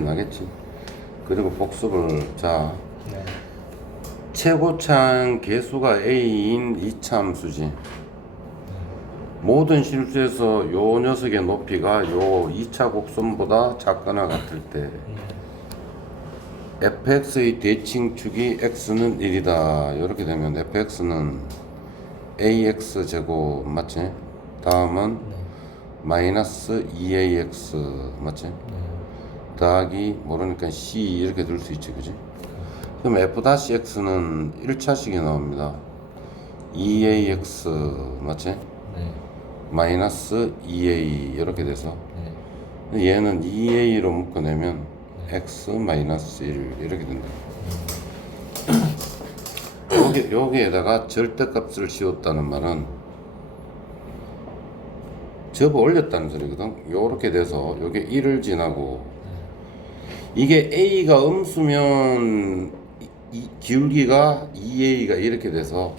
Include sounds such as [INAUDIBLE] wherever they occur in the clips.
나겠지. 그리고 복습을 자 네. 최고창 개수가 a인 이차함수지. 모든 실수에서 요 녀석의 높이가 요 2차 곡선보다 작거나 같을 때 fx의 대칭축이 x는 1이다. 이렇게 되면 fx는 ax 제곱 맞지? 다음은 네. 마이너스 2ax 맞지? 네. 더하기 모르니까 c 이렇게 들 수 있지 그지? 그럼 f-x는 1차식이 나옵니다. 2ax 맞지? 네. 마이너스 2a 이렇게 돼서 네. 얘는 2a로 묶어내면 x 마이너스 1 이렇게 된다. [COUGHS] 여기 여기에다가 절대값을 씌웠다는 말은 접어 올렸다는 소리거든. 요렇게 돼서 요게 1을 지나고 이게 a가 음수면 이, 이 기울기가 2a가 이렇게 돼서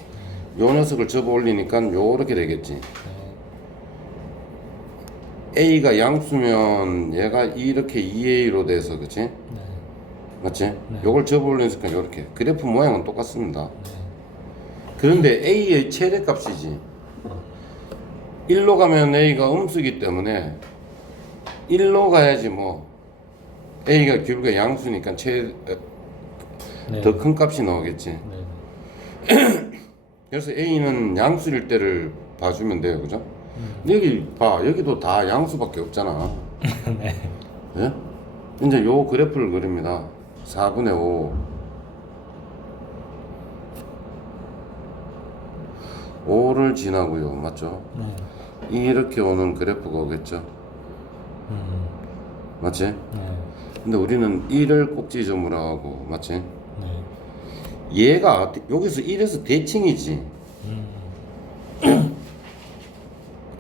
요 녀석을 접어 올리니까 요렇게 되겠지. a가 양수면 얘가 이렇게 2a로 돼서 그치? 네. 맞지? 요걸 접어 올리니까 요렇게 그래프 모양은 똑같습니다. 네. 그런데 a의 최대값이지. 1로 가면 a가 음수기 때문에 1로 가야지 뭐 a가 기울기가 양수니까 최 네. 더큰 값이 나오겠지. 네. [CLEARS THROAT] 그래서 a는 양수일 때를 봐주면 돼요, 그죠? 음. 여기 봐, 여기도 다 양수밖에 없잖아. [LAUGHS] 네. 예? 이제 요 그래프를 그립니다. 4분의 5. 5를 지나고요. 맞죠? 네. 이렇게 오는 그래프가 오겠죠? 음. 맞지? 네. 근데 우리는 1을 꼭지점으로 하고, 맞지? 네. 얘가 여기서 1에서 대칭이지. 음.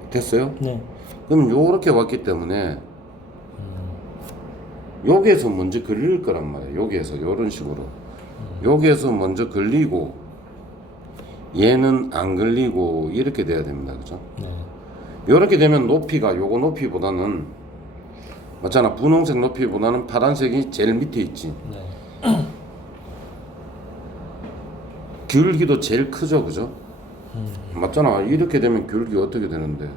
됐어요? 네. 그럼 요렇게 왔기 때문에 여기에서 먼저 걸릴 거란 말이에요. 여기에서 요런 식으로. 여기에서 먼저 걸리고 얘는 안 걸리고 이렇게 돼야 됩니다. 그죠? 네. 이렇게 되면 높이가 요거 높이보다는 맞잖아. 분홍색 높이보다는 파란색이 제일 밑에 있지. 네. [CLEARS THROAT] 기울기도 제일 크죠. 그죠? 음. 맞잖아. 이렇게 되면 기울기가 어떻게 되는데?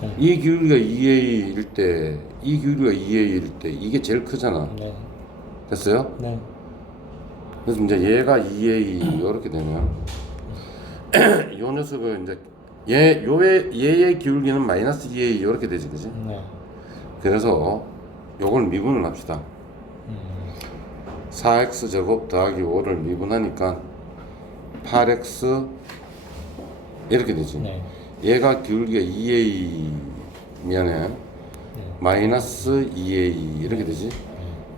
네. 이 기울기가 2a일 때, 이 기울기가 2a일 때 이게 제일 크잖아. 네. 됐어요? 네. 그래서 이제 얘가 2a 이렇게 되면 요 녀석은 이제 얘 요의 얘의 기울기는 마이너스 2a 이렇게 되지, 그지? 네. 그래서 요걸 미분을 합시다. 음. 4x 제곱 더하기 5를 미분하니까 8x 이렇게 되지. 네. 얘가 기울기가 2a 미안해. 네. 마이너스 2a 이렇게 되지.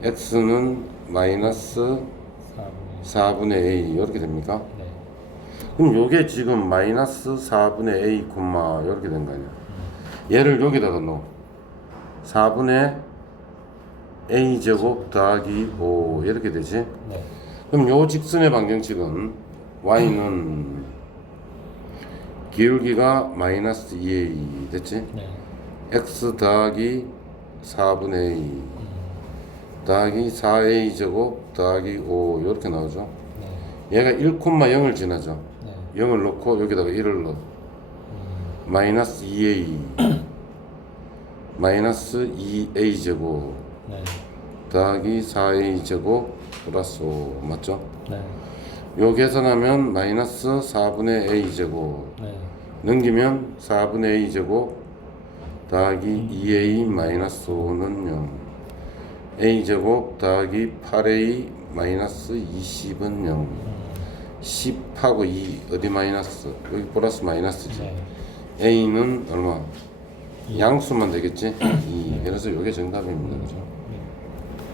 x는 마이너스 4분의 4분의 a 이렇게 됩니까? 네. 그럼 요게 지금 마이너스 4분의 a 콤마 이렇게 된 거 아니야. 얘를 여기다가 넣어. 4분의 a 제곱 더하기 5 이렇게 되지. 네. 그럼 요 직선의 방정식은 y는 기울기가 마이너스 2a 됐지? 네. x 더하기 4분의 a 더하기 4a 제곱 더하기 5 이렇게 나오죠. 네. 얘가 1,0을 지나죠. 네. 0을 넣고 여기다가 1을 넣어. 음. 마이너스 2a 마이너스 2a 제곱 네. 더하기 4a 제곱 플러스 5 맞죠? 네. 요 계산하면 마이너스 4분의 a 제곱 네. 넘기면 4분의 a 제곱 더하기 2a 마이너스 5는 0 a 제곱 더하기 8a 마이너스 20은 0 10하고 2 어디 마이너스 여기 플러스 마이너스지 네. a는 얼마 양수만 되겠지? 2 그래서 요게 정답입니다. 그죠